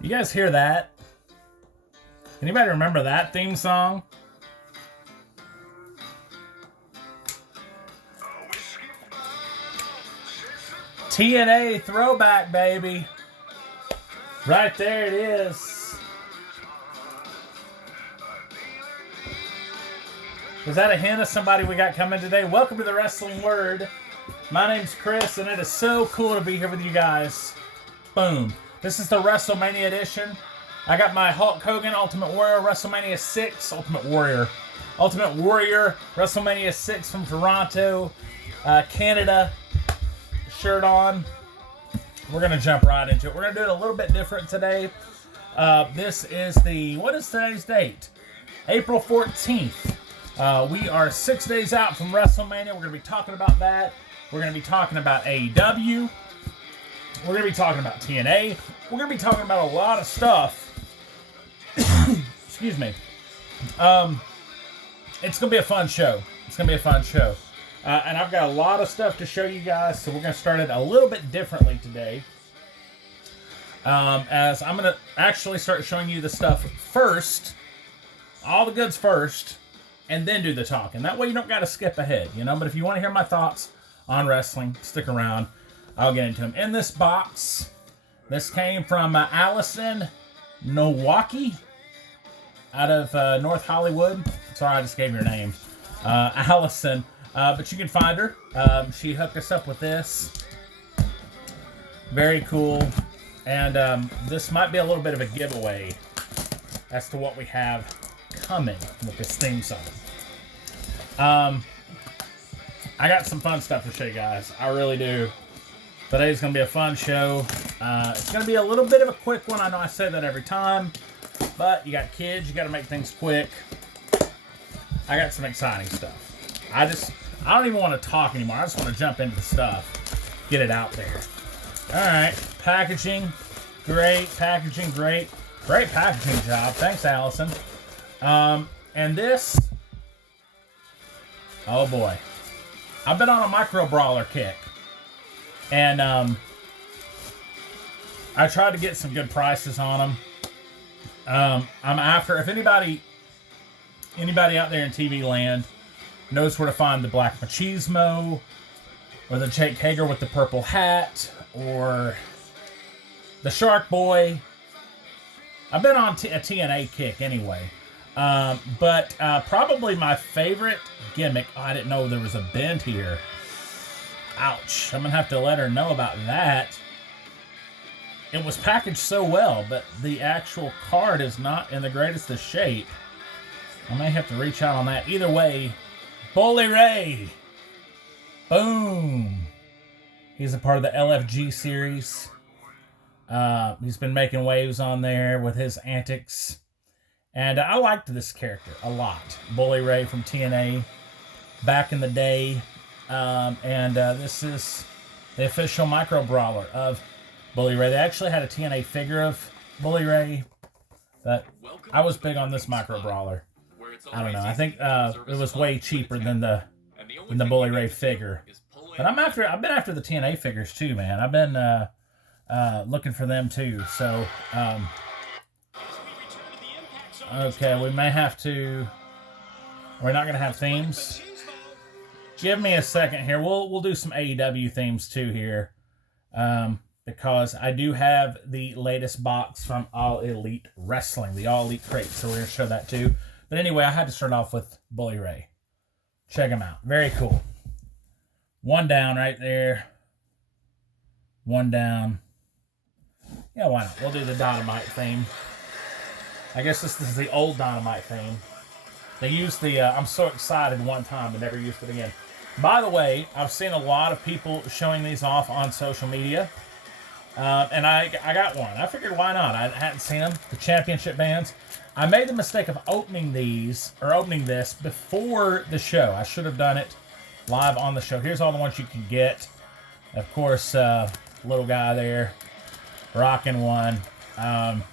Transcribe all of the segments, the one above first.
You guys hear that? Anybody remember that theme song? TNA throwback, baby. Right there it is. Was that a hint of somebody we got coming today? Welcome to the Wrestling Word. My name's Chris, and it is so cool to be here with you guys. Boom. This is the WrestleMania edition. I got my Hulk Hogan Ultimate Warrior WrestleMania 6 Ultimate Warrior WrestleMania 6 from Toronto, Canada shirt on. We're going to jump right into it. We're going to do it a little bit different today. This is what is today's date? April 14th. We are 6 days out from WrestleMania. We're going to be talking about that. We're going to be talking about AEW. We're going to be talking about TNA. We're going to be talking about a lot of stuff. Excuse me. It's going to be a fun show. And I've got a lot of stuff to show you guys, so we're going to start it a little bit differently today. As I'm going to actually start showing you the stuff first, all the goods first, and then do the talking. That way you don't got to skip ahead, But if you want to hear my thoughts on wrestling, stick around. I'll get into them. In this box, this came from Allison Nowacki out of North Hollywood. Sorry, I just gave her name. Allison. But you can find her. She hooked us up with this. Very cool. And this might be a little bit of a giveaway as to what we have coming with this theme song. I got some fun stuff to show you guys. I really do. Today's going to be a fun show. It's going to be a little bit of a quick one. I know I say that every time. But you got kids. You got to make things quick. I got some exciting stuff. I don't even want to talk anymore. I just want to jump into the stuff. Get it out there. Alright. Packaging. Great. Packaging. Great. Great packaging job. Thanks, Allison. And this. Oh, boy. I've been on a micro brawler kick. And I tried to get some good prices on them. I'm after, if anybody out there in TV land knows where to find the Black Machismo, or the Jake Hager with the purple hat, or the Shark Boy. I've been on a TNA kick anyway. But probably my favorite gimmick. Oh, I didn't know there was a bend here. Ouch. I'm going to have to let her know about that. It was packaged so well, but the actual card is not in the greatest of shape. I may have to reach out on that. Either way, Bully Ray. Boom. He's a part of the LFG series. He's been making waves on there with his antics. And I liked this character a lot. Bully Ray from TNA back in the day. This is the official micro brawler of Bully Ray. They actually had a TNA figure of Bully Ray, but I was big on this micro brawler. I don't know. I think it was way cheaper than the Bully Ray figure. But I've been after the TNA figures too, man. I've been looking for them too. So okay, we may have to. We're not gonna have themes. Give me a second here. We'll do some AEW themes too here. Because I do have the latest box from All Elite Wrestling, the All Elite crate, so we're going to show that too. But anyway, I had to start off with Bully Ray. Check him out. Very cool. One down right there. One down. Yeah, why not? We'll do the Dynamite theme. I guess this is the old Dynamite theme. They used the, I'm so excited one time, but never used it again. By the way, I've seen a lot of people showing these off on social media. And I got one. I figured, why not? I hadn't seen them. The championship bands. I made the mistake of opening this before the show. I should have done it live on the show. Here's all the ones you can get. Of course, little guy there rocking one. I'm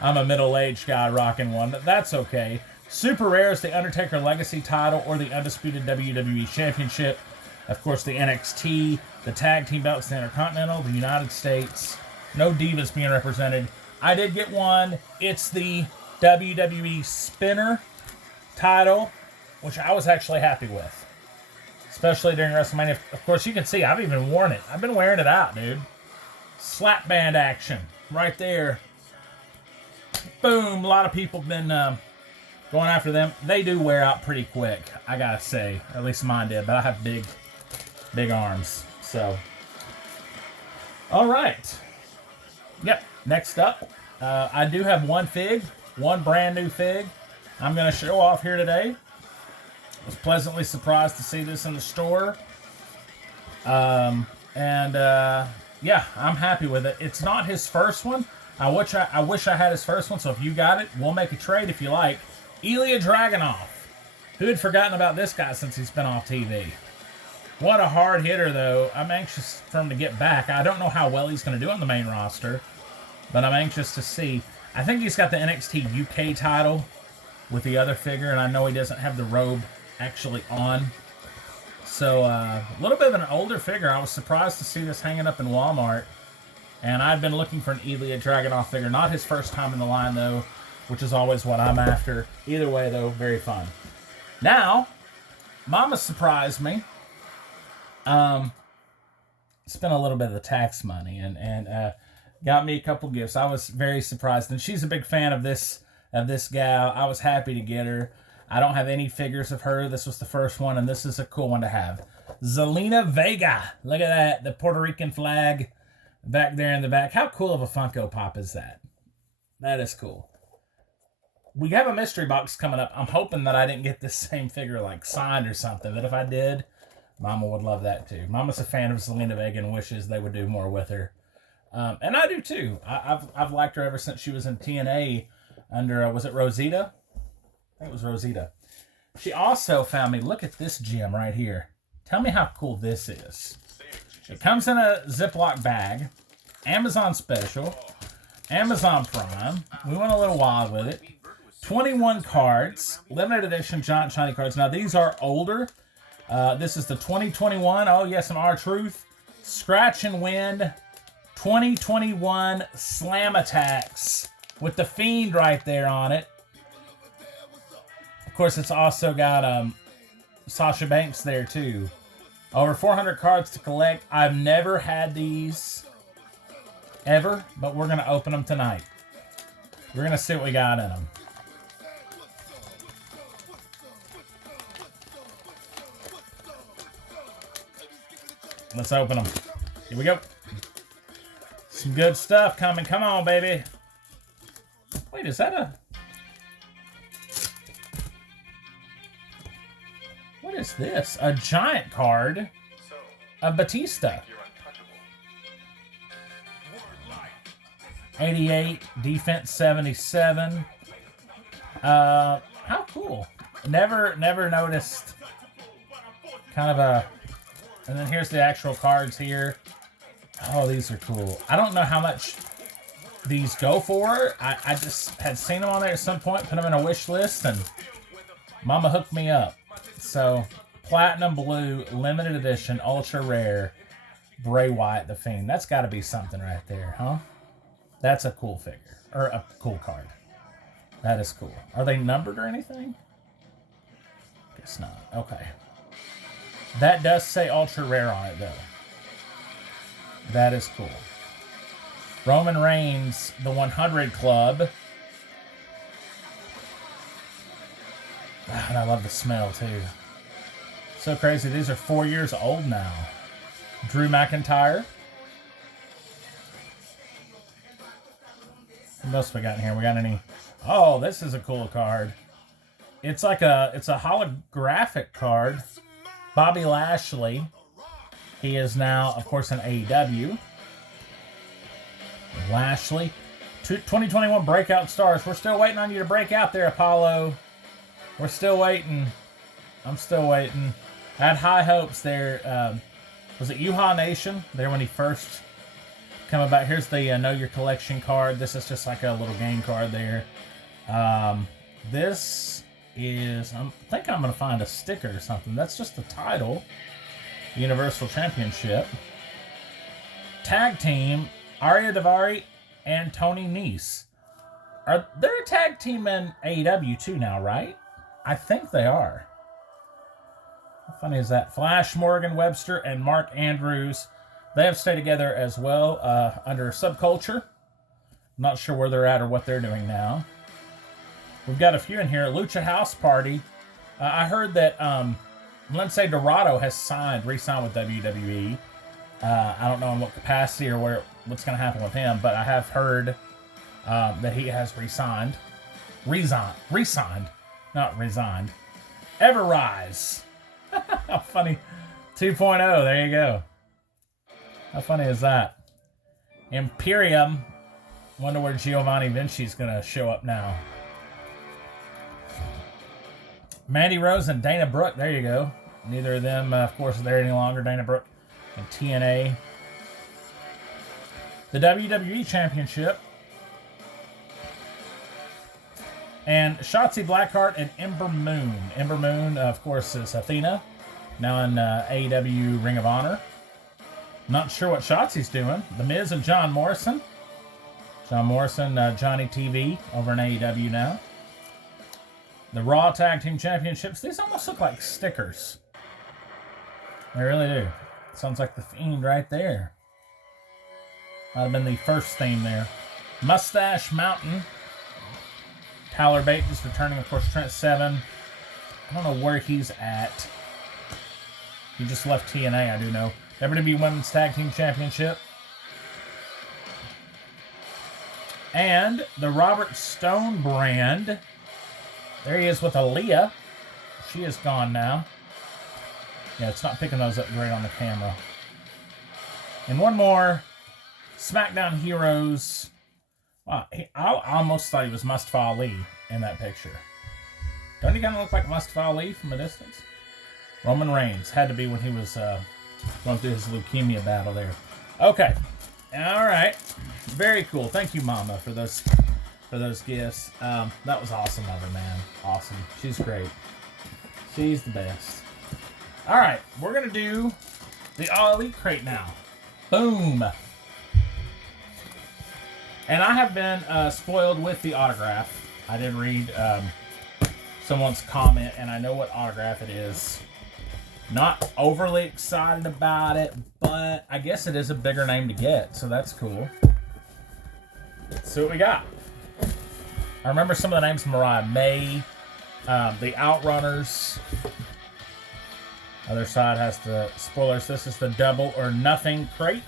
a middle-aged guy rocking one, but that's okay. Super rare is the Undertaker Legacy title or the Undisputed WWE Championship. Of course, the NXT, the Tag Team belts, the Intercontinental, the United States. No Divas being represented. I did get one. It's the WWE Spinner title, which I was actually happy with. Especially during WrestleMania. Of course, you can see I've even worn it. I've been wearing it out, dude. Slap band action. Right there. Boom. A lot of people have been going after them. They do wear out pretty quick, I gotta say. At least mine did. But I have big arms. So. Alright. Yep. Next up. I do have one brand new fig. I'm going to show off here today. Was pleasantly surprised to see this in the store. Yeah, I'm happy with it. It's not his first one. I wish I had his first one, so if you got it, we'll make a trade if you like. Ilya Dragunov. Who had forgotten about this guy since he's been off TV? What a hard hitter, though. I'm anxious for him to get back. I don't know how well he's going to do on the main roster, but I'm anxious to see. I think he's got the NXT UK title with the other figure, and I know he doesn't have the robe actually on. So, a little bit of an older figure. I was surprised to see this hanging up in Walmart. And I've been looking for an Ilya Dragunov figure. Not his first time in the line, though, which is always what I'm after. Either way, though, very fun. Now, Mama surprised me. Spent a little bit of the tax money and got me a couple gifts. I was very surprised. And she's a big fan of this gal. I was happy to get her. I don't have any figures of her. This was the first one, and this is a cool one to have. Zelina Vega. Look at that. The Puerto Rican flag back there in the back. How cool of a Funko Pop is that? That is cool. We have a mystery box coming up. I'm hoping that I didn't get this same figure like signed or something. But if I did, Mama would love that too. Mama's a fan of Zelina Vega and wishes they would do more with her. And I do too. I've liked her ever since she was in TNA under, was it Rosita? I think it was Rosita. She also found me, look at this gem right here. Tell me how cool this is. It comes in a Ziploc bag. Amazon Special. Amazon Prime. We went a little wild with it. 21 cards. Limited edition giant shiny cards. Now these are older. This is the 2021. Oh yes, an R-Truth. Scratch and Win. 2021 Slam Attacks. With the Fiend right there on it. Of course, it's also got Sasha Banks there too. Over 400 cards to collect. I've never had these ever, but we're going to open them tonight. We're going to see what we got in them. Let's open them. Here we go. Some good stuff coming. Come on, baby. Wait, is that a... What is this? A giant card of Batista. 88, defense 77. How cool. Never noticed kind of a... And then here's the actual cards here. Oh, these are cool. I don't know how much these go for. I just had seen them on there at some point, put them in a wish list, and Mama hooked me up. So, Platinum Blue, Limited Edition, Ultra Rare, Bray Wyatt, The Fiend. That's got to be something right there, huh? That's a cool figure. Or a cool card. That is cool. Are they numbered or anything? Guess not. Okay. That does say Ultra Rare on it, though. That is cool. Roman Reigns, the 100 Club. And I love the smell, too. So crazy. These are 4 years old now. Drew McIntyre. What else we got in here? We got any... Oh, this is a cool card. It's like it's a holographic card. Bobby Lashley. He is now, of course, in AEW. Lashley. 2021 Breakout Stars. We're still waiting on you to break out there, Apollo. We're still waiting. I'm still waiting. I had high hopes there. Was it Yuha Nation? There when he first came about. Here's the Know Your Collection card. This is just like a little game card there. This is, I think I'm going to find a sticker or something. That's just the title. Universal Championship. Tag team, Arya Daivari and Tony Nese. They're a tag team in AEW too now, right? I think they are. How funny is that? Flash Morgan Webster and Mark Andrews. They have stayed together as well under Subculture. Not sure where they're at or what they're doing now. We've got a few in here. Lucha House Party. I heard that Lindsay Dorado has re-signed with WWE. I don't know in what capacity or what's going to happen with him, but I have heard that he has re-signed. Re-signed, not resigned. Everrise. How funny. 2.0, there you go. How funny is that? Imperium. Wonder where Giovanni Vinci's going to show up now. Mandy Rose and Dana Brooke. There you go. Neither of them, of course, are there any longer. Dana Brooke and TNA. The WWE Championship. And Shotzi Blackheart and Ember Moon. Ember Moon, of course, is Athena. Now in AEW Ring of Honor. Not sure what Shotzi's doing. The Miz and John Morrison. John Morrison, Johnny TV over in AEW now. The Raw Tag Team Championships. These almost look like stickers. They really do. Sounds like the Fiend right there. Might have been the first theme there. Mustache Mountain. Tyler Bate just returning, of course, Trent Seven. I don't know where he's at. He just left TNA, I do know. WWE Women's Tag Team Championship. And the Robert Stone brand. There he is with Aaliyah. She is gone now. Yeah, it's not picking those up great on the camera. And one more. SmackDown Heroes. Wow, I almost thought he was Mustafa Ali in that picture. Don't he kind of look like Mustafa Ali from a distance? Roman Reigns. Had to be when he was going through his leukemia battle there. Okay. All right. Very cool. Thank you, Mama, for those gifts. That was awesome of her, man. Awesome. She's great. She's the best. All right. We're going to do the All Elite crate now. Boom. And I have been spoiled with the autograph. I did read someone's comment, and I know what autograph it is. Not overly excited about it, but I guess it is a bigger name to get, so that's cool. Let's see what we got. I remember some of the names: Mariah May, the Outrunners. Other side has the spoilers. This is the Double or Nothing crate.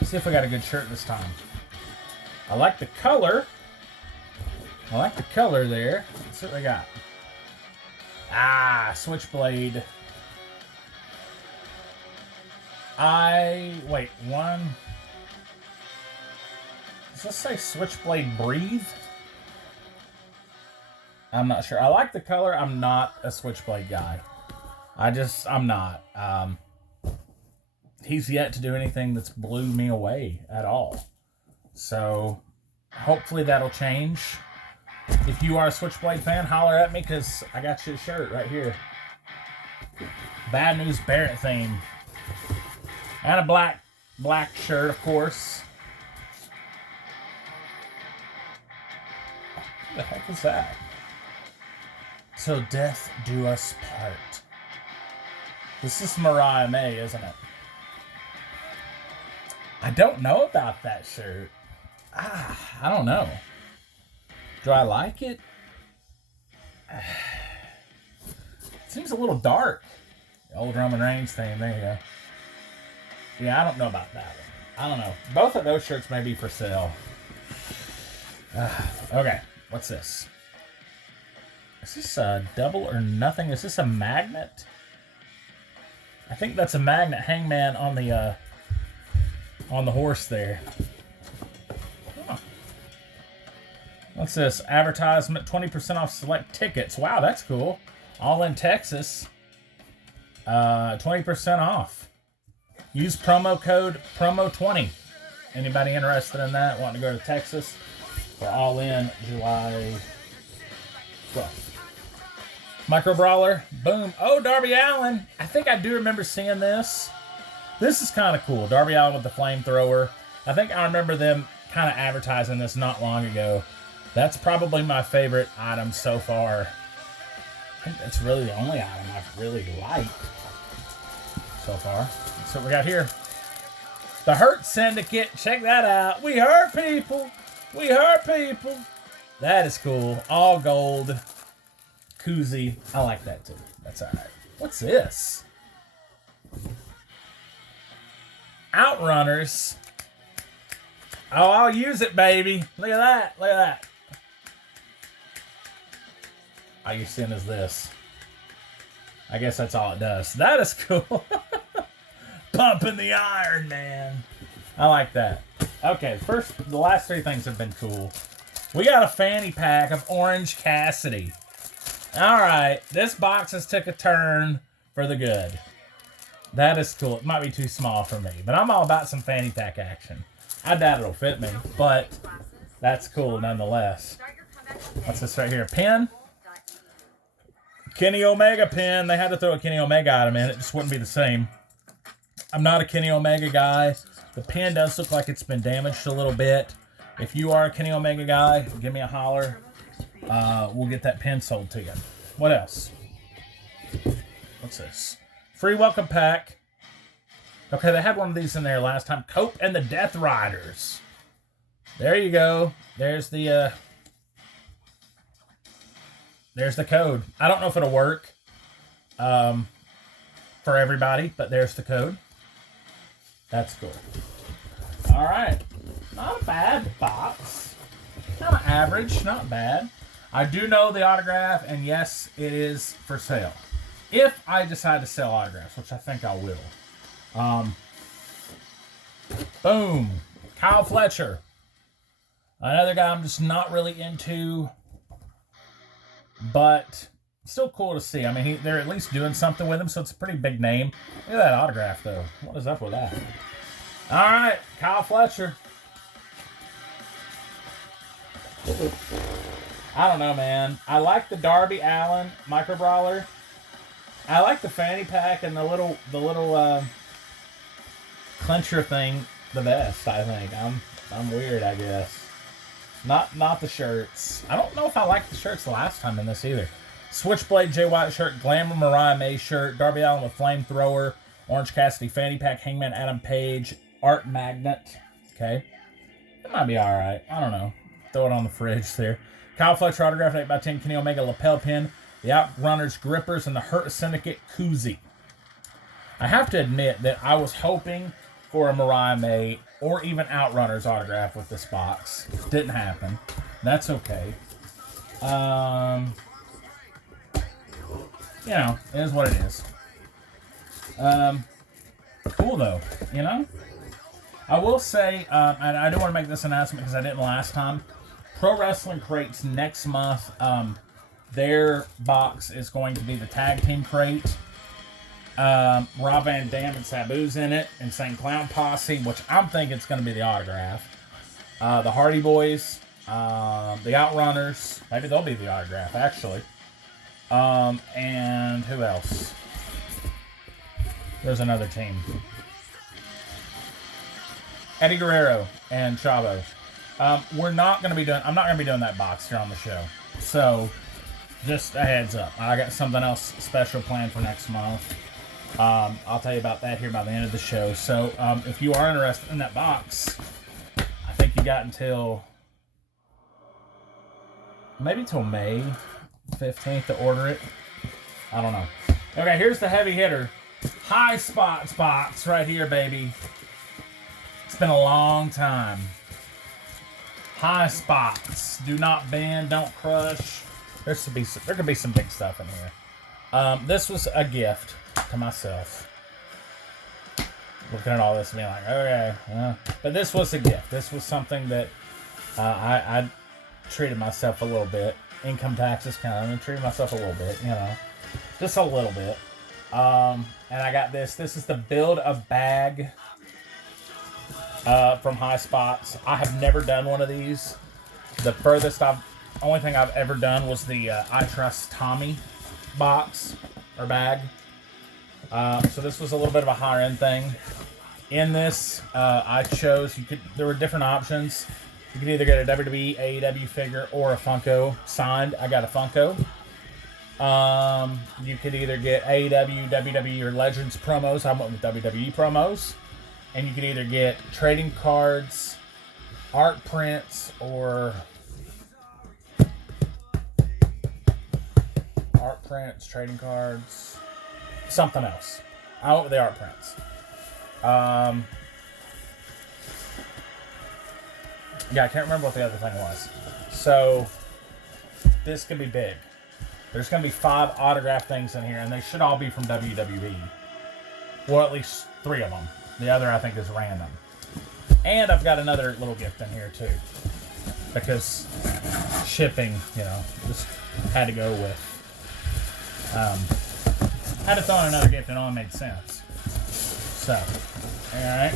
Let's see if we got a good shirt this time. I like the color. There. Let's see what we got. Switchblade. Wait, one. Does this say Switchblade Breathe? I'm not sure. I like the color. I'm not a Switchblade guy. I'm not. He's yet to do anything that's blew me away at all. So, hopefully that'll change. If you are a Switchblade fan, holler at me, because I got you a shirt right here. Bad News Barrett theme. And a black shirt, of course. What the heck is that? Till death do us part. This is Mariah May, isn't it? I don't know about that shirt. I don't know. Do I like it? It seems a little dark. The old Roman Reigns thing. There you go. Yeah, I don't know about that one. I don't know. Both of those shirts may be for sale. Okay. What's this? Is this a Double or Nothing? Is this a magnet? I think that's a magnet. Hangman on the horse there. What's this? Advertisement, 20% off select tickets. Wow, that's cool. All in Texas. 20% off. Use promo code PROMO20. Anybody interested in that? Wanting to go to Texas? We're all in July 12th. Micro Brawler. Boom. Oh, Darby Allin. I think I do remember seeing this. This is kind of cool. Darby Allin with the flamethrower. I think I remember them kind of advertising this not long ago. That's probably my favorite item so far. I think that's really the only item I've really liked so far. That's what we got here. The Hurt Syndicate. Check that out. We hurt people. We hurt people. That is cool. All gold. Koozie. I like that too. That's all right. What's this? Outrunners. Oh, I'll use it, baby. Look at that. Look at that. All you're seeing is this. I guess that's all it does. That is cool. Pumping the iron, man. I like that. Okay, the last three things have been cool. We got a fanny pack of Orange Cassidy. All right, this box has took a turn for the good. That is cool. It might be too small for me, but I'm all about some fanny pack action. I doubt it'll fit me, but that's cool nonetheless. What's this right here? Pin? Kenny Omega pin. They had to throw a Kenny Omega item in. It just wouldn't be the same. I'm not a Kenny Omega guy. The pin does look like it's been damaged a little bit. If you are a Kenny Omega guy, give me a holler. We'll get that pin sold to you. What else? What's this? Free welcome pack. Okay, they had one of these in there last time. Cope and the Death Riders. There you go. There's the code. I don't know if it'll work for everybody, but there's the code. That's cool. All right. Not a bad box. Kind of average. Not bad. I do know the autograph, and yes, it is for sale. If I decide to sell autographs, which I think I will. Boom. Kyle Fletcher. Another guy I'm just not really into, but still cool to see. I mean, they're at least doing something with him, so it's a pretty big name. Look at that autograph, though. What is up with that? All right, Kyle Fletcher. I don't know, man. I like the Darby Allin Micro Brawler. I like the fanny pack and the little clincher thing the best, I think. I'm weird, I guess. Not the shirts. I don't know if I liked the shirts the last time in this either. Switchblade Jay White shirt, Glamour Mariah May shirt, Darby Allin with flamethrower, Orange Cassidy fanny pack, Hangman Adam Page, Art Magnet. Okay. It might be alright. I don't know. Throw it on the fridge there. Kyle Fletcher autograph 8x10 Kenny Omega lapel pin, the Outrunners grippers, and the Hurt Syndicate koozie. I have to admit that I was hoping for a Mariah May or even Outrunners autograph with this box. Didn't happen. That's okay. You know, it is what it is. Cool though, you know? I will say, and I do want to make this announcement because I didn't last time. Pro Wrestling Crates next month, their box is going to be the tag team crate. Rob Van Dam and Sabu's in it, Insane Clown Posse, which I'm thinking it's going to be the autograph. The Hardy Boys, the Outrunners, maybe they'll be the autograph actually. And who else? There's another team. Eddie Guerrero and Chavo. I'm not going to be doing that box here on the show. So, just a heads up. I got something else special planned for next month. I'll tell you about that here by the end of the show. So, if you are interested in that box, I think you got until maybe till May 15th to order it. I don't know. Okay, here's the heavy hitter. High Spots box right here, baby. It's been a long time. High Spots. Do not bend, don't crush. There could be some big stuff in here. This was a gift to myself. Looking at all this and being like, okay. But this was a gift. This was something that I treated myself a little bit. Income taxes kind of. Treated myself a little bit, you know. Just a little bit. And I got this. This is the Build a Bag from High Spots. I have never done one of these. The furthest only thing I've ever done was the I Trust Tommy box or bag. So this was a little bit of a higher end thing. In this, I chose, there were different options. You could either get a WWE, AEW figure, or a Funko signed. I got a Funko. You could either get AEW, WWE, or Legends promos. I went with WWE promos. And you could either get trading cards, art prints, or art prints, trading cards, something else. I went with the art prints. Yeah, I can't remember what the other thing was. So, this could be big. There's going to be 5 autograph things in here, and they should all be from WWE. Well, at least 3 of them. The other, I think, is random. And I've got another little gift in here, too. Because shipping, just had to go with. Had to throw in another gift, and it all made sense. So, alright.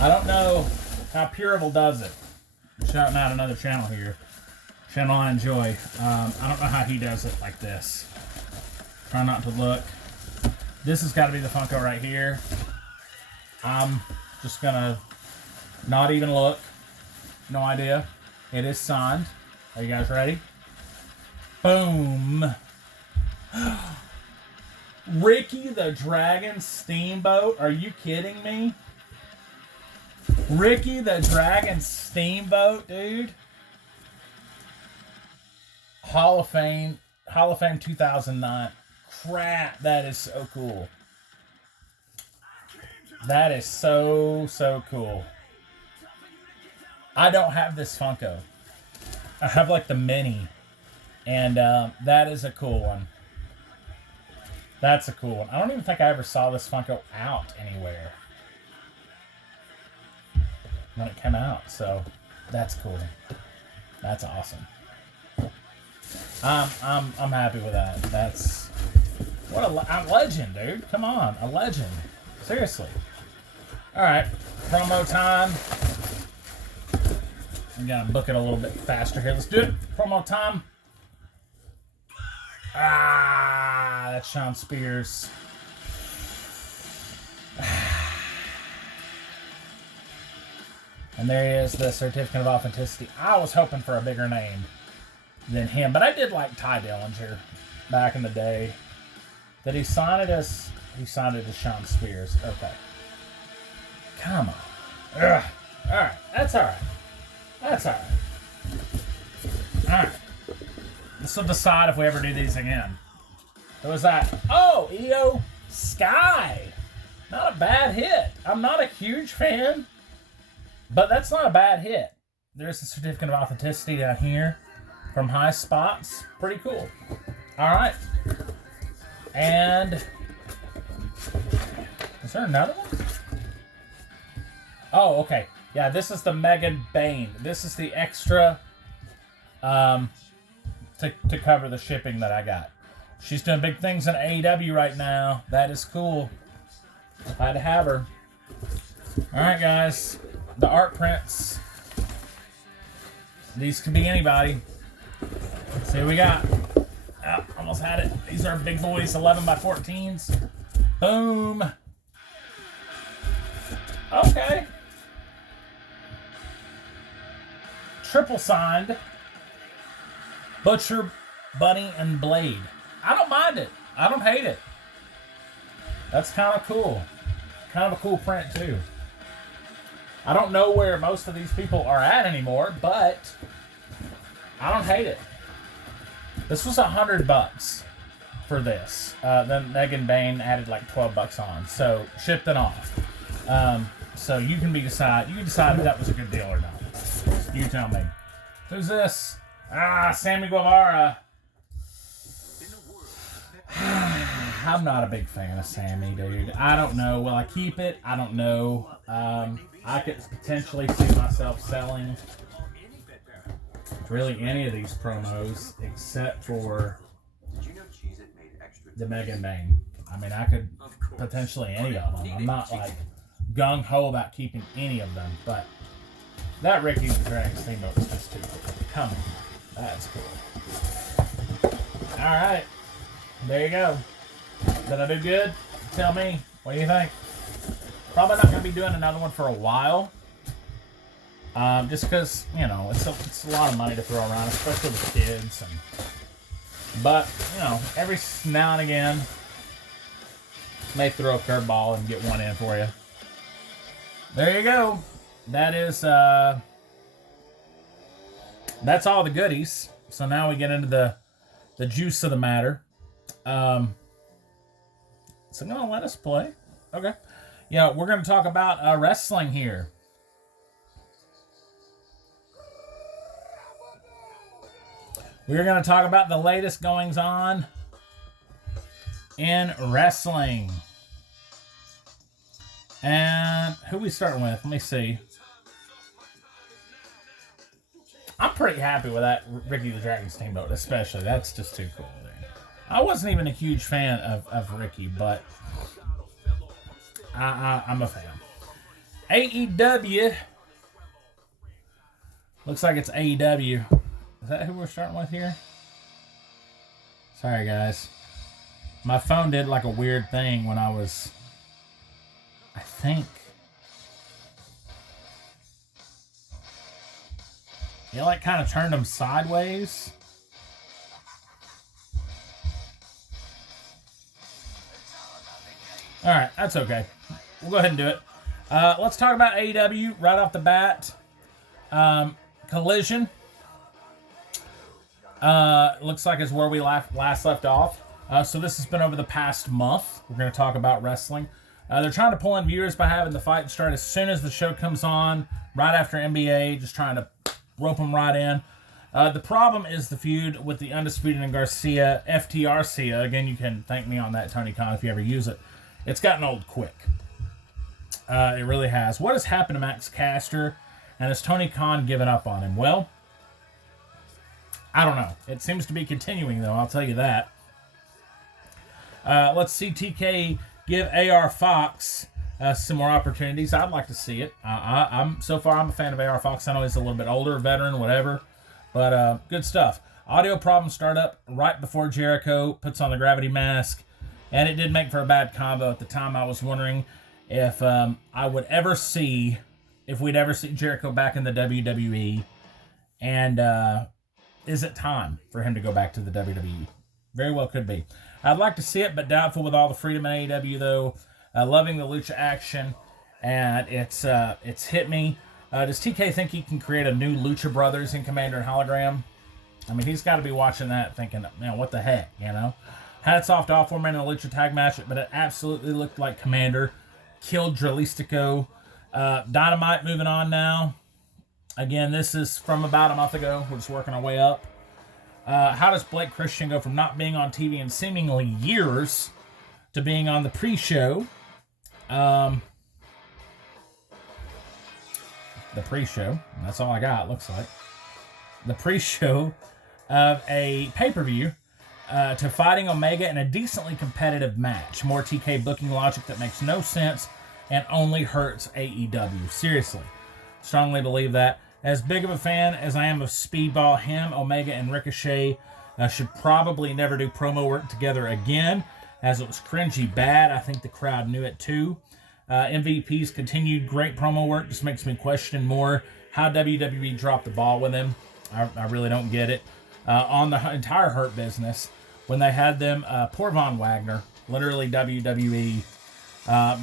I don't know how Purable does it. Shouting out another channel here. Channel I enjoy. I don't know how he does it like this. Try not to look. This has got to be the Funko right here. I'm just going to not even look. No idea. It is signed. Are you guys ready? Boom. Ricky the Dragon Steamboat. Are you kidding me? Ricky the Dragon Steamboat, dude. Hall of Fame 2009. Crap, that is so cool. That is so cool. I don't have this Funko. I have like the mini. And that is a cool one. That's a cool one. I don't even think I ever saw this Funko out anywhere when it came out. So that's cool. That's awesome. I'm happy with that. That's what a legend, dude. Come on, a legend. Seriously. All right, promo time. I'm gonna book it a little bit faster here. Let's do it. Promo time. That's Sean Spears. And there he is, the certificate of authenticity. I was hoping for a bigger name than him, but I did like Ty Dillinger back in the day. Did he sign it as? He signed it as Sean Spears. Okay. Come on. Ugh. All right. That's all right. That's all right. All right. This will decide if we ever do these again. Who was that? Oh, EO Sky. Not a bad hit. I'm not a huge fan, but that's not a bad hit. There's a certificate of authenticity down here from High Spots. Pretty cool. All right. And is there another one? Oh, okay. Yeah, this is the Megan Bane. This is the extra to cover the shipping that I got. She's doing big things in AEW right now. That is cool. I had to have her. All right, guys. The art prints. These could be anybody. Let's see what we got. Oh, almost had it. These are big boys, 11 by 14s. Boom. Okay. Triple signed. Butcher, Bunny, and Blade. I don't mind it. I don't hate it. That's kind of cool. Kind of a cool print, too. I don't know where most of these people are at anymore, but I don't hate it. This was $100 for this. Then Megan Bane added like $12 on, so shipped it off. So you can decide if that was a good deal or not. You tell me. Who's this? Sammy Guevara. I'm not a big fan of Sammy, dude. I don't know. Will I keep it? I don't know. I could potentially see myself selling really any of these promos except for the Megan Bane. I mean, I could potentially any of them. I'm not like gung-ho about keeping any of them, but that Ricky the Dragon Steamboat is just too cool. Come on. That's cool. All right. There you go. Did I do good? Tell me. What do you think? Probably not going to be doing another one for a while. Just because, you know, it's a lot of money to throw around, especially with kids. But, you know, every now and again, may throw a curveball and get one in for you. There you go. That is, that's all the goodies. So now we get into the juice of the matter. So I'm going to let us play. Okay. Yeah, we're going to talk about wrestling here. We're going to talk about the latest goings on in wrestling. And who we starting with? Let me see. I'm pretty happy with that Ricky the Dragon Steamboat, especially. That's just too cool, dude. I wasn't even a huge fan of Ricky, but I'm a fan. AEW. Looks like it's AEW. Is that who we're starting with here? Sorry, guys. My phone did like a weird thing when I was... I think... It like kind of turned them sideways. Alright, that's okay. We'll go ahead and do it. Let's talk about AEW right off the bat. Collision. Looks like is where we last left off. So this has been over the past month. We're going to talk about wrestling. They're trying to pull in viewers by having the fight start as soon as the show comes on, right after NBA, just trying to rope them right in. The problem is the feud with the Undisputed and Garcia, FTRcia. Again, you can thank me on that, Tony Khan, if you ever use it. It's gotten old quick. It really has. What has happened to Max Caster, and has Tony Khan given up on him? Well, I don't know. It seems to be continuing, though. I'll tell you that. Let's see TK give AR Fox some more opportunities. I'd like to see it. So far, I'm a fan of AR Fox. I know he's a little bit older, veteran, whatever. But good stuff. Audio problem start up right before Jericho puts on the gravity mask. And it did make for a bad combo. At the time, I was wondering if if we'd ever see Jericho back in the WWE. And is it time for him to go back to the WWE? Very well could be. I'd like to see it, but doubtful with all the freedom in AEW, though. Loving the lucha action, and it's hit me. Does TK think he can create a new Lucha Brothers in Commander and Hologram? I mean, he's got to be watching that thinking, man, what the heck, you know? Hats off to all 4 men in a lucha tag match, but it absolutely looked like Commander killed Dralistico. Dynamite moving on now. Again, this is from about a month ago. We're just working our way up. How does Blake Christian go from not being on TV in seemingly years to being on the pre-show? The pre-show. That's all I got, looks like. The pre-show of a pay-per-view to fighting Omega in a decently competitive match. More TK booking logic that makes no sense and only hurts AEW. Seriously. Strongly believe that. As big of a fan as I am of Speedball, him, Omega, and Ricochet should probably never do promo work together again, as it was cringy bad. I think the crowd knew it too. MVP's continued great promo work just makes me question more how WWE dropped the ball with him. I really don't get it. On the entire Hurt Business, when they had them, poor Von Wagner, literally WWE,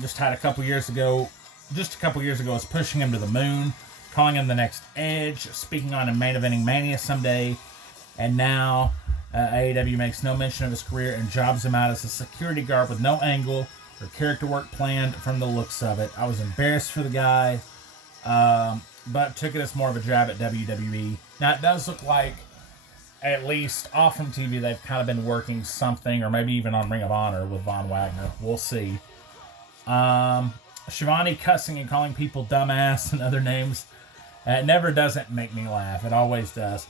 just a couple years ago, was pushing him to the moon, calling him the next Edge, speaking on him main eventing Mania someday, and now AEW makes no mention of his career and jobs him out as a security guard with no angle or character work planned from the looks of it. I was embarrassed for the guy, but took it as more of a jab at WWE. Now, it does look like, at least off from TV, they've kind of been working something, or maybe even on Ring of Honor with Von Wagner. We'll see. Shivani cussing and calling people dumbass and other names. It never doesn't make me laugh. It always does.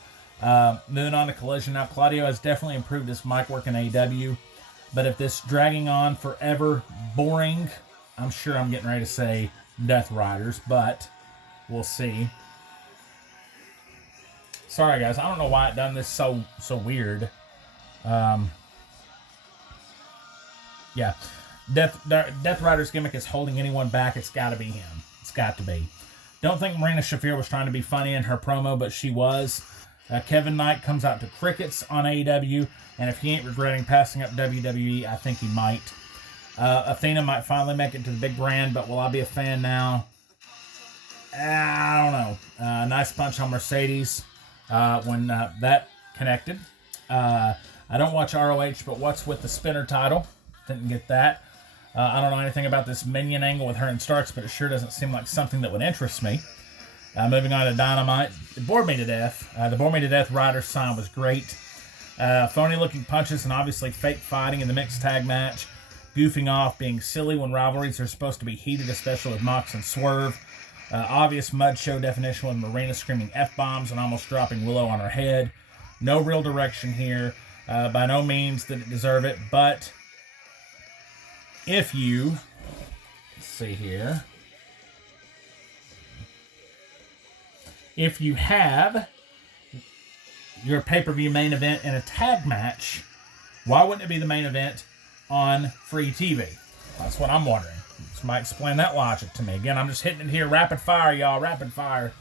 Moving on to Collision now. Claudio has definitely improved his mic work in AEW. But if this dragging on forever, boring, I'm sure I'm getting ready to say Death Riders, but we'll see. Sorry, guys. I don't know why it done this so weird. Yeah. Death Rider's gimmick is holding anyone back. It's got to be him. It's got to be. Don't think Marina Shafir was trying to be funny in her promo, but she was. Kevin Knight comes out to crickets on AEW, and if he ain't regretting passing up WWE, I think he might. Athena might finally make it to the big brand, but will I be a fan now? I don't know. Nice punch on Mercedes when that connected. I don't watch ROH, but what's with the spinner title? Didn't get that. I don't know anything about this minion angle with her and Starks, but it sure doesn't seem like something that would interest me. Moving on to Dynamite. It bored me to death. The Bore Me to Death Rider sign was great. Phony-looking punches and obviously fake fighting in the mixed tag match. Goofing off, being silly when rivalries are supposed to be heated, especially with Mox and Swerve. Obvious mud show definition with Marina screaming F-bombs and almost dropping Willow on her head. No real direction here. By no means did it deserve it, but if you, let's see here, if you have your pay-per-view main event in a tag match, why wouldn't it be the main event on free TV? That's what I'm wondering. Somebody explain that logic to me. Again, I'm just hitting it here. Rapid fire, y'all. Rapid fire.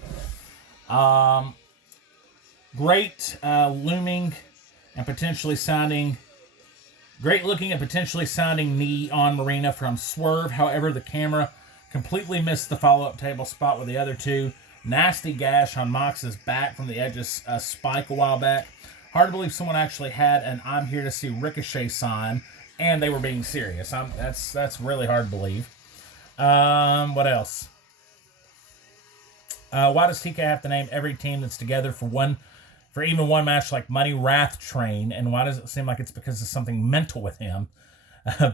Great looming and potentially sounding... Great looking and potentially sounding knee on Marina from Swerve. However, the camera completely missed the follow-up table spot with the other two. Nasty gash on Mox's back from the edge of Spike a while back. Hard to believe someone actually had an I'm here to see Ricochet sign and they were being serious. That's really hard to believe. What else? Why does TK have to name every team that's together for even one match like Money Wrath Train, and why does it seem like it's because of something mental with him?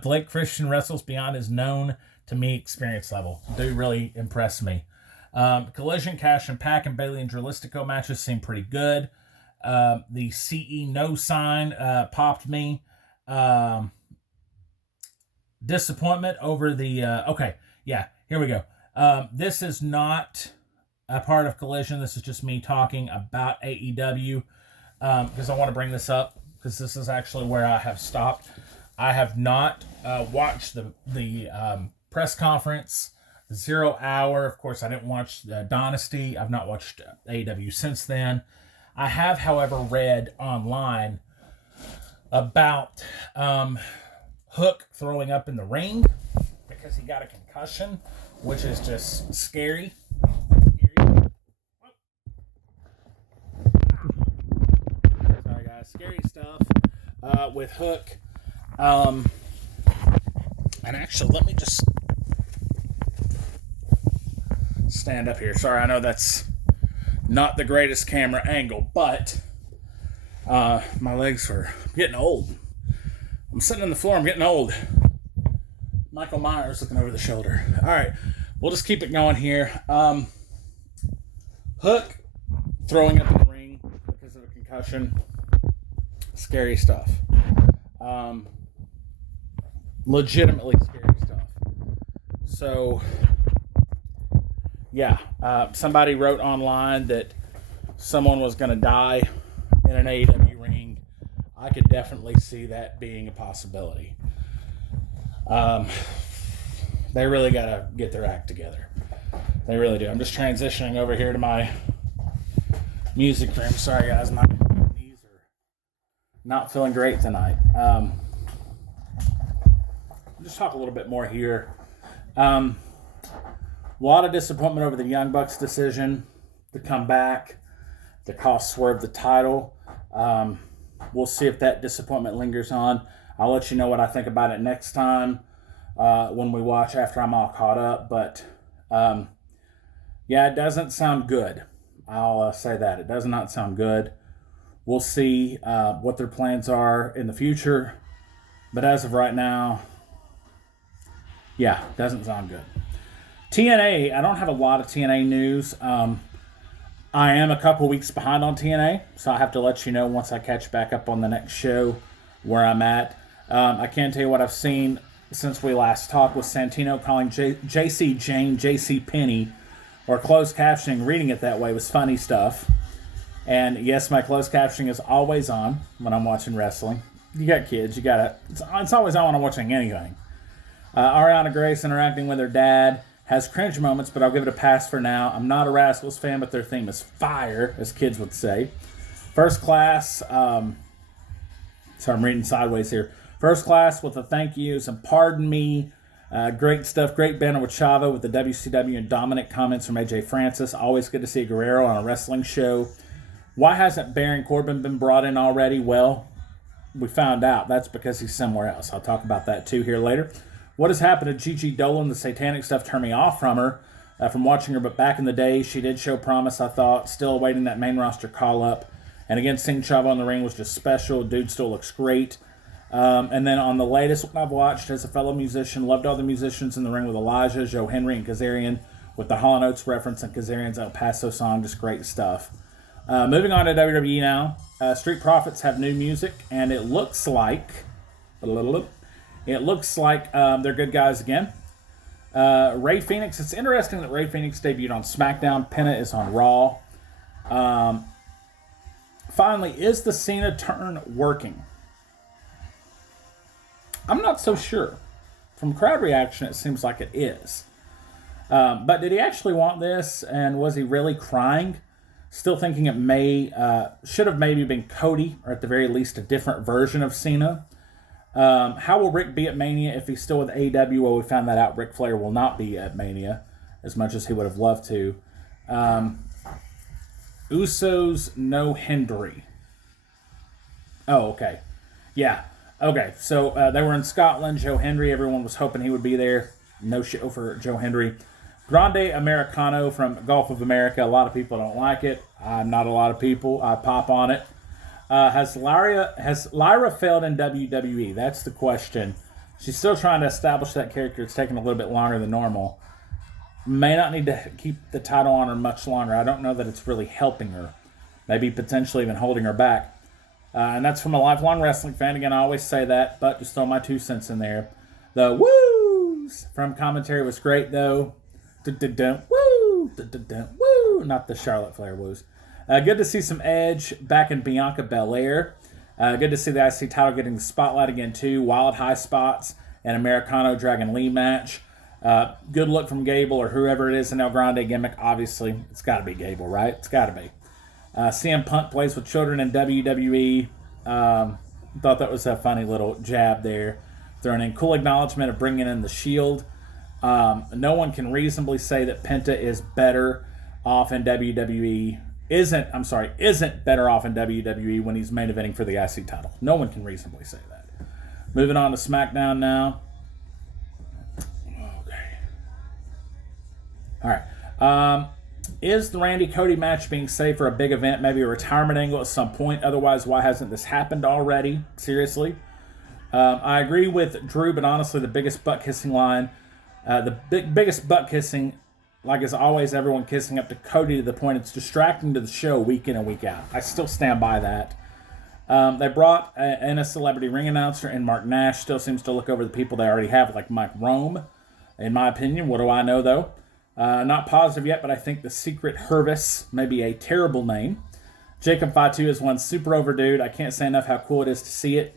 Blake Christian wrestles beyond his known to me experience level. Do really impress me. Collision, Cash and Pack, and Bailey and Dralistico matches seem pretty good. The CE no sign popped me. Disappointment over the... okay, yeah, here we go. This is not a part of Collision. This is just me talking about AEW because I want to bring this up because this is actually where I have stopped. I have not watched the press conference, the 0 hour. Of course, I didn't watch Dynasty. I've not watched AEW since then. I have, however, read online about Hook throwing up in the ring because he got a concussion, which is just scary. Sorry, guys. Scary stuff with Hook. And actually, let me just stand up here. Sorry, I know that's not the greatest camera angle, but my legs are getting old. I'm sitting on the floor. I'm getting old. Michael Myers looking over the shoulder. All right, we'll just keep it going here. Hook throwing up in the ring because of a concussion. Scary stuff. Legitimately scary stuff. So, yeah, somebody wrote online that someone was going to die in an AEW ring. I could definitely see that being a possibility. They really got to get their act together. They really do. I'm just transitioning over here to my music room. Sorry, guys. My knees are not feeling great tonight. I'll just talk a little bit more here. A lot of disappointment over the Young Bucks decision to come back, to cost Swerve the title. We'll see if that disappointment lingers on. I'll let you know what I think about it next time when we watch after I'm all caught up. But, yeah, it doesn't sound good. I'll say that. It does not sound good. We'll see what their plans are in the future. But as of right now, yeah, doesn't sound good. TNA, I don't have a lot of TNA news. I am a couple weeks behind on TNA, so I have to let you know once I catch back up on the next show where I'm at. I can tell you what I've seen since we last talked with Santino calling JC Jane JC Penny, or closed captioning, reading it that way was funny stuff. And yes, my closed captioning is always on when I'm watching wrestling. You got kids. You gotta. It's always on when I'm watching anything. Ariana Grace interacting with her dad has cringe moments, but I'll give it a pass for now. I'm not a Rascals fan, but their theme is fire, as kids would say. First Class. Sorry, I'm reading sideways here. First Class with the thank yous and pardon me. Great stuff. Great banner with Chavo with the WCW and dominant comments from AJ Francis. Always good to see Guerrero on a wrestling show. Why hasn't Baron Corbin been brought in already? Well, we found out. That's because he's somewhere else. I'll talk about that too here later. What has happened to Gigi Dolan? The satanic stuff turned me off from her, from watching her, but back in the day, she did show promise, I thought. Still awaiting that main roster call-up. And again, seeing Chavo in the ring was just special. Dude still looks great. And then on the latest one I've watched as a fellow musician, loved all the musicians in the ring with Elijah, Joe Henry, and Kazarian, with the Hall & Oates reference and Kazarian's El Paso song. Just great stuff. Moving on to WWE now. Street Profits have new music, and it looks like they're good guys again. Ray Phoenix. It's interesting that Ray Phoenix debuted on SmackDown. Penta is on Raw. Finally, is the Cena turn working? I'm not so sure. From crowd reaction, it seems like it is. But did he actually want this? And was he really crying? Still thinking it should have maybe been Cody, or at the very least a different version of Cena. How will Rick be at Mania if he's still with AEW? Well, we found that out. Ric Flair will not be at Mania, as much as he would have loved to. Usos no Hendry. Oh, okay. Yeah. Okay, so they were in Scotland. Joe Hendry, everyone was hoping he would be there. No show for Joe Hendry. Grande Americano from Gulf of America. A lot of people don't like it. I'm not a lot of people. I pop on it. Has Lyra failed in WWE? That's the question. She's still trying to establish that character. It's taking a little bit longer than normal. May not need to keep the title on her much longer. I don't know that it's really helping her. Maybe potentially even holding her back. And that's from a lifelong wrestling fan. Again, I always say that, but just throw my 2 cents in there. The woos from commentary was great, though. Woo! Woo! Not the Charlotte Flair woos. Good to see some Edge back in Bianca Belair. Good to see the IC title getting the spotlight again, too. Wild high spots and Americano Dragon Lee match. Good look from Gable or whoever it is in El Grande gimmick. Obviously, it's got to be Gable, right? It's got to be. CM Punk plays with children in WWE. Thought that was a funny little jab there. Throwing in cool acknowledgement of bringing in the Shield. No one can reasonably say that Penta is better off in WWE. Isn't better off in WWE when he's main eventing for the IC title. No one can reasonably say that. Moving on to SmackDown now. Okay. All right. Is the Randy Cody match being saved for a big event, maybe a retirement angle at some point? Otherwise, why hasn't this happened already? Seriously. I agree with Drew, but honestly, the biggest butt-kissing line, biggest butt-kissing, like as always, everyone kissing up to Cody to the point it's distracting to the show week in and week out. I still stand by that. They brought in a celebrity ring announcer, and Mark Nash still seems to look over the people they already have, like Mike Rome, in my opinion. What do I know, though? Not positive yet, but I think the Secret Hervis may be a terrible name. Jacob Fatu is one super over dude. I can't say enough how cool it is to see it.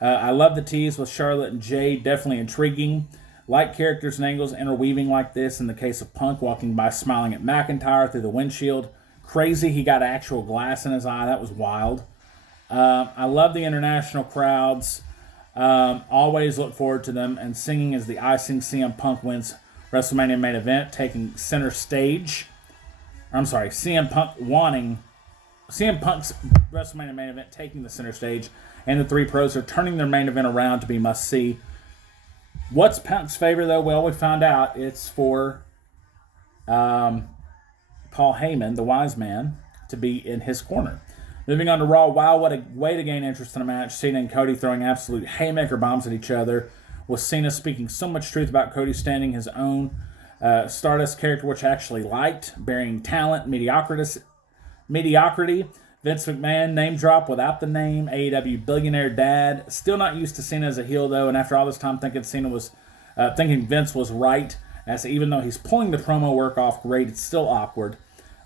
I love the tease with Charlotte and Jay. Definitely intriguing. Like characters and angles interweaving like this. In the case of Punk walking by smiling at McIntyre through the windshield. Crazy he got actual glass in his eye. That was wild. I love the international crowds. Always look forward to them. And singing as the icing. CM Punk wins WrestleMania main event, taking center stage. CM Punk's WrestleMania main event taking the center stage, and the three pros are turning their main event around to be must-see. What's Punk's favor, though? Well, we found out it's for Paul Heyman, the wise man, to be in his corner. Moving on to Raw. Wow, what a way to gain interest in a match. Cena and Cody throwing absolute haymaker bombs at each other, with Cena speaking so much truth about Cody standing his own Stardust character, which I actually liked, burying talent, mediocrity. Vince McMahon name drop without the name. AEW billionaire dad. Still not used to Cena as a heel, though, and after all this time thinking Vince was right, as even though he's pulling the promo work off great, it's still awkward.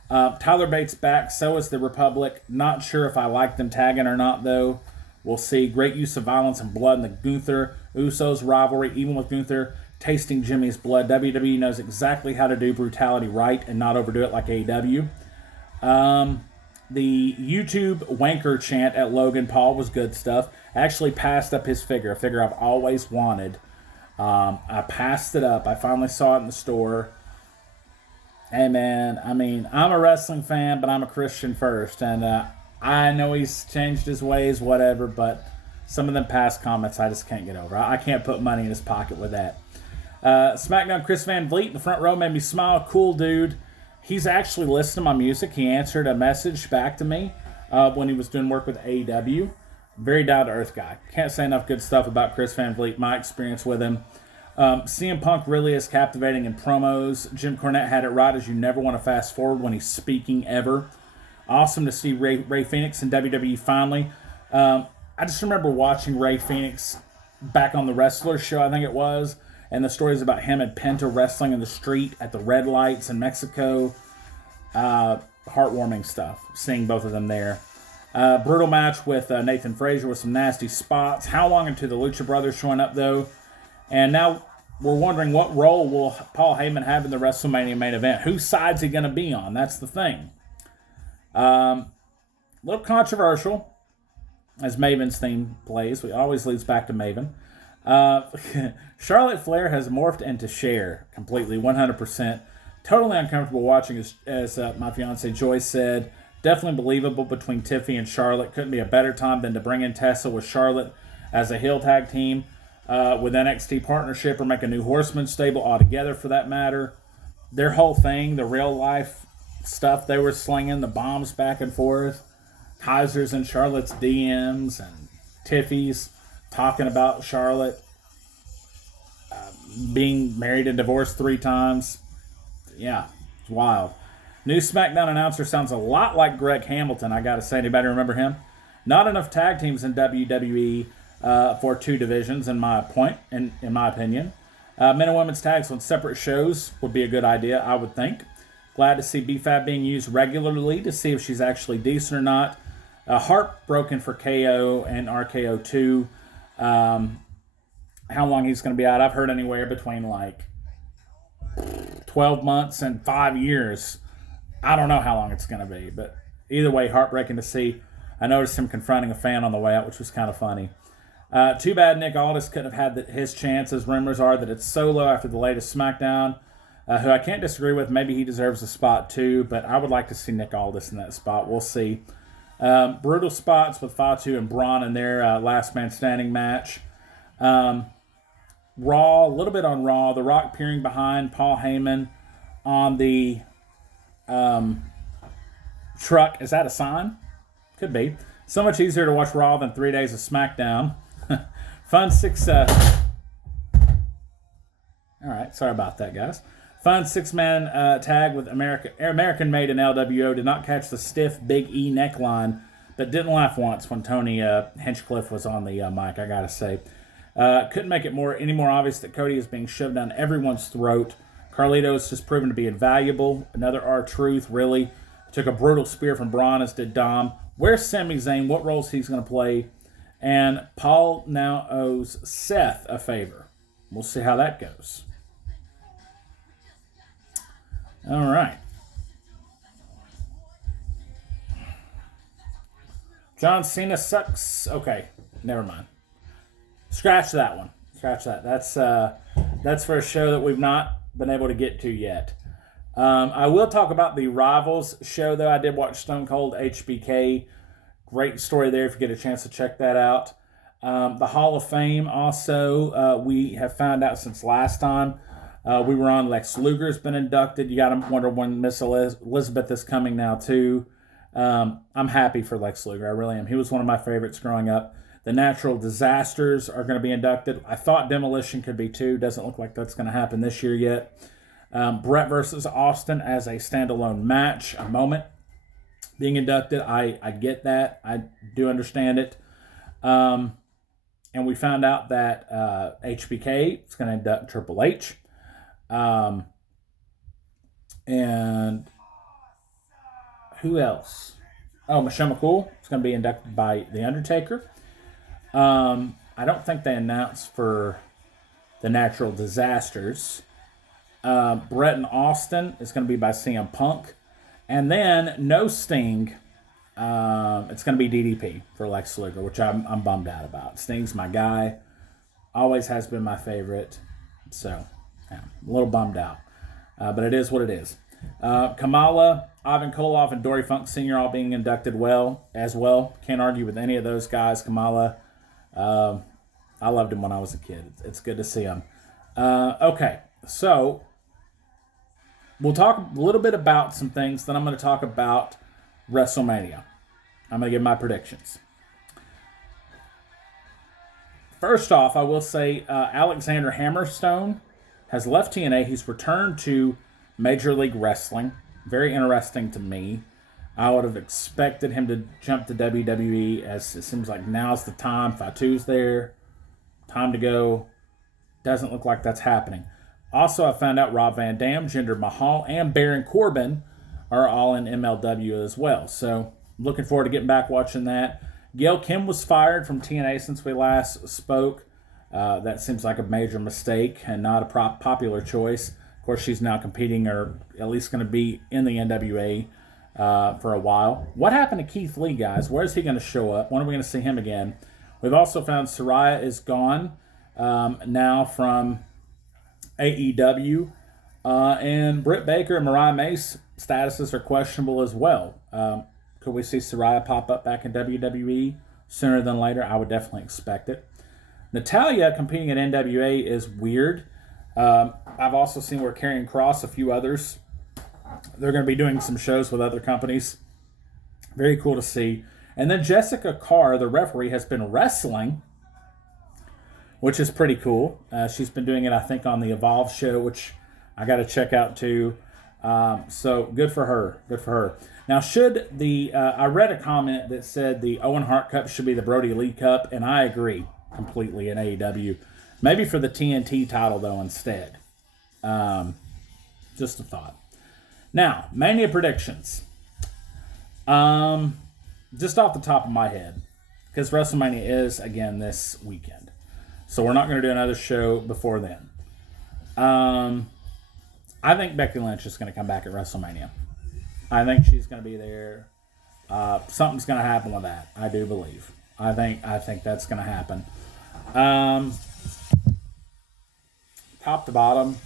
Tyler Bates back, so is the Republic. Not sure if I like them tagging or not, though. We'll see great use of violence and blood in the Gunther Usos rivalry, even with Gunther tasting Jimmy's blood. WWE knows exactly how to do brutality right and not overdo it like AEW. The YouTube wanker chant at Logan Paul was good stuff. Actually passed up his figure, a figure I've always wanted. I passed it up. I finally saw it in the store. Hey man, I mean, I'm a wrestling fan, but I'm a Christian first, and I know he's changed his ways, whatever, but some of them past comments I just can't get over. I can't put money in his pocket with that. SmackDown Chris Van Vliet in the front row made me smile. Cool dude. He's actually listened to my music. He answered a message back to me when he was doing work with AEW. Very down-to-earth guy. Can't say enough good stuff about Chris Van Vliet, my experience with him. CM Punk really is captivating in promos. Jim Cornette had it right, as you never want to fast forward when he's speaking ever. Awesome to see Ray Phoenix in WWE finally. I just remember watching Ray Phoenix back on the Wrestler show, I think it was, and the stories about him and Penta wrestling in the street at the red lights in Mexico. Heartwarming stuff, seeing both of them there. Brutal match with Nathan Frazier with some nasty spots. How long into the Lucha Brothers showing up, though? And now we're wondering, what role will Paul Heyman have in the WrestleMania main event? Whose side's he going to be on? That's the thing. A little controversial, as Maven's theme plays. It always leads back to Maven. Charlotte Flair has morphed into Cher completely, 100%. Totally uncomfortable watching, as my fiance Joyce said. Definitely believable between Tiffany and Charlotte. Couldn't be a better time than to bring in Tessa with Charlotte as a heel tag team with NXT partnership, or make a new Horseman stable altogether for that matter. Their whole thing, the real life stuff they were slinging, the bombs back and forth, Kaiser's and Charlotte's DMs, and Tiffy's talking about Charlotte being married and divorced 3 times. Yeah, it's wild. New SmackDown announcer sounds a lot like Greg Hamilton, I gotta say. Anybody remember him? Not enough tag teams in WWE for 2 divisions, in my opinion. Men and women's tags on separate shows would be a good idea, I would think. Glad to see BFAB being used regularly to see if she's actually decent or not. Heartbroken for KO and RKO 2. How long he's going to be out? I've heard anywhere between like 12 months and 5 years. I don't know how long it's going to be, but either way, heartbreaking to see. I noticed him confronting a fan on the way out, which was kind of funny. Too bad Nick Aldis couldn't have had his chances. Rumors are that it's Solo after the latest SmackDown, who I can't disagree with. Maybe he deserves a spot too, but I would like to see Nick Aldis in that spot. We'll see. Brutal spots with Fatu and Braun in their last man standing match. Raw, a little bit on Raw. The Rock peering behind Paul Heyman on the truck. Is that a sign? Could be. So much easier to watch Raw than 3 days of SmackDown. Fun 6... Alright, sorry about that, guys. Fun 6-man tag with American-made and LWO. Did not catch the stiff Big E neckline, but didn't laugh once when Tony Hinchcliffe was on the mic, I gotta say. Couldn't make it any more obvious that Cody is being shoved down everyone's throat. Carlito's just proven to be invaluable. Another R-Truth, really. Took a brutal spear from Braun, as did Dom. Where's Sami Zayn? What roles he's going to play? And Paul now owes Seth a favor. We'll see how that goes. All right. John Cena sucks. Okay, never mind. Scratch that one. Scratch that. That's for a show that we've not been able to get to yet. I will talk about the Rivals show, though. I did watch Stone Cold HBK. Great story there if you get a chance to check that out. The Hall of Fame also, we have found out since last time we were on, Lex Luger's been inducted. You got to wonder when Miss Elizabeth is coming now, too. I'm happy for Lex Luger. I really am. He was one of my favorites growing up. The Natural Disasters are going to be inducted. I thought Demolition could be, too. Doesn't look like that's going to happen this year yet. Brett versus Austin as a standalone match, a moment being inducted. I get that. I do understand it. And we found out that HBK is going to induct Triple H. And who else? Oh, Michelle McCool is going to be inducted by The Undertaker. I don't think they announced for the Natural Disasters. Brett and Austin is going to be by CM Punk. And then no Sting. It's going to be DDP for Lex Luger, which I'm bummed out about. Sting's my guy. Always has been my favorite. So, yeah, I'm a little bummed out. But it is what it is. Kamala, Ivan Koloff, and Dory Funk Sr. all being inducted as well. Can't argue with any of those guys. Kamala, I loved him when I was a kid. It's good to see him. Okay, so we'll talk a little bit about some things. Then I'm going to talk about WrestleMania. I'm going to give my predictions. First off, I will say Alexander Hammerstone has left TNA. He's returned to Major League Wrestling. Very interesting to me. I would have expected him to jump to WWE, as it seems like now's the time. Fatu's there. Time to go. Doesn't look like that's happening. Also, I found out Rob Van Dam, Jinder Mahal, and Baron Corbin are all in MLW as well. So, looking forward to getting back watching that. Gail Kim was fired from TNA since we last spoke. That seems like a major mistake and not a popular choice. Of course, she's now competing, or at least going to be in the NWA for a while. What happened to Keith Lee, guys? Where is he going to show up? When are we going to see him again? We've also found Saraya is gone now from AEW. And Britt Baker and Mariah Mace statuses are questionable as well. Could we see Saraya pop up back in WWE sooner than later? I would definitely expect it. Natalya competing at NWA is weird. I've also seen where Karrion Kross, a few others, they're going to be doing some shows with other companies. Very cool to see. And then Jessica Carr, the referee, has been wrestling, which is pretty cool. She's been doing it, I think, on the Evolve show, which I got to check out too. So good for her. Good for her. Now, I read a comment that said the Owen Hart Cup should be the Brody Lee Cup, and I agree completely in AEW. Maybe for the TNT title, though, instead. Just a thought. Now, Mania predictions. Just off the top of my head, because WrestleMania is, again, this weekend. So we're not going to do another show before then. I think Becky Lynch is going to come back at WrestleMania. I think she's going to be there. Something's going to happen with that. I do believe. I think that's going to happen. Top to bottom,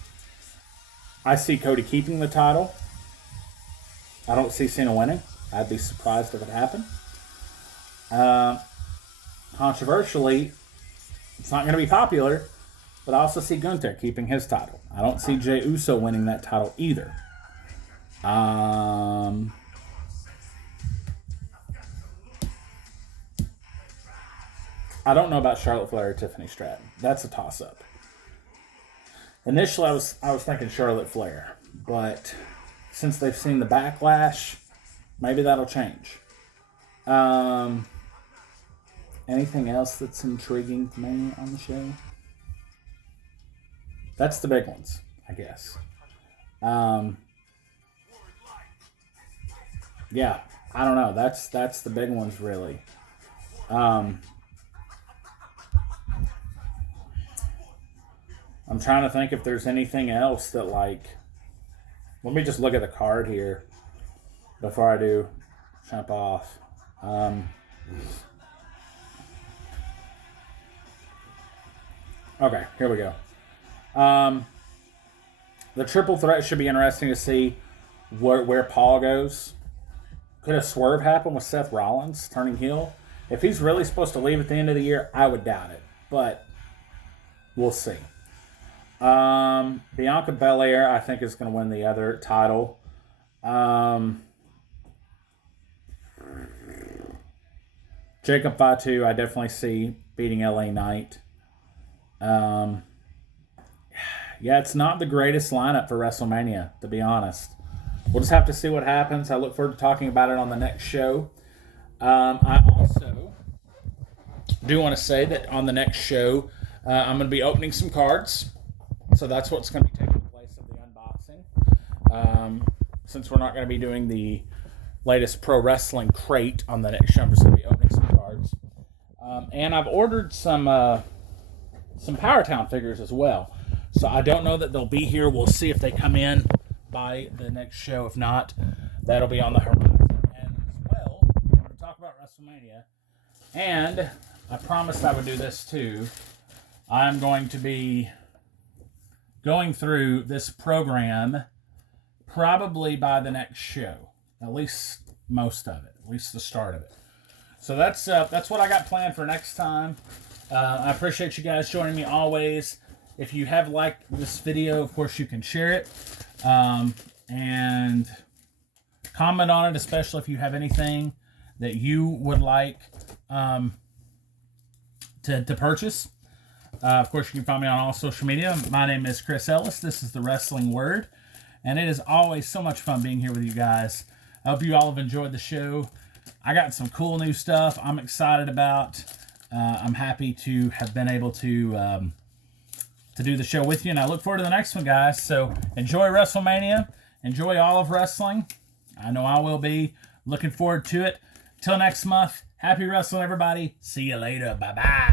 I see Cody keeping the title. I don't see Cena winning. I'd be surprised if it happened. Controversially, it's not going to be popular, but I also see Gunther keeping his title. I don't see Jey Uso winning that title either. I don't know about Charlotte Flair or Tiffany Stratton. That's a toss-up. Initially, I was thinking Charlotte Flair, but since they've seen the backlash, maybe that'll change. Anything else that's intriguing to me on the show? That's the big ones, I guess. Yeah, I don't know. That's the big ones, really. I'm trying to think if there's anything else that, like... Let me just look at the card here before I do jump off. Okay, here we go. The triple threat should be interesting to see where Paul goes. Could a swerve happen with Seth Rollins turning heel? If he's really supposed to leave at the end of the year, I would doubt it. But we'll see. Bianca Belair, I think, is going to win the other title. Jacob Fatu, I definitely see beating LA Knight. Yeah, it's not the greatest lineup for WrestleMania, to be honest. We'll just have to see what happens. I look forward to talking about it on the next show. I also do want to say that on the next show, I'm going to be opening some cards. So that's what's going to be taking place of the unboxing. Since we're not going to be doing the latest pro wrestling crate on the next show, I'm just going to be opening some cards. And I've ordered some Powertown figures as well. So I don't know that they'll be here. We'll see if they come in by the next show. If not, that'll be on the horizon. And as well, we're going to talk about WrestleMania. And I promised I would do this too. I'm going to be going through this program probably by the next show. At least most of it. At least the start of it. So that's what I got planned for next time. I appreciate you guys joining me always. If you have liked this video, of course, you can share it. And comment on it, especially if you have anything that you would like to purchase. Of course, you can find me on all social media. My name is Chris Ellis. This is the Wrestling Word. And it is always so much fun being here with you guys. I hope you all have enjoyed the show. I got some cool new stuff I'm excited about. I'm happy to have been able to do the show with you, and I look forward to the next one, guys. So enjoy WrestleMania. Enjoy all of wrestling. I know I will be. Looking forward to it. Till next month, happy wrestling, everybody. See you later. Bye-bye.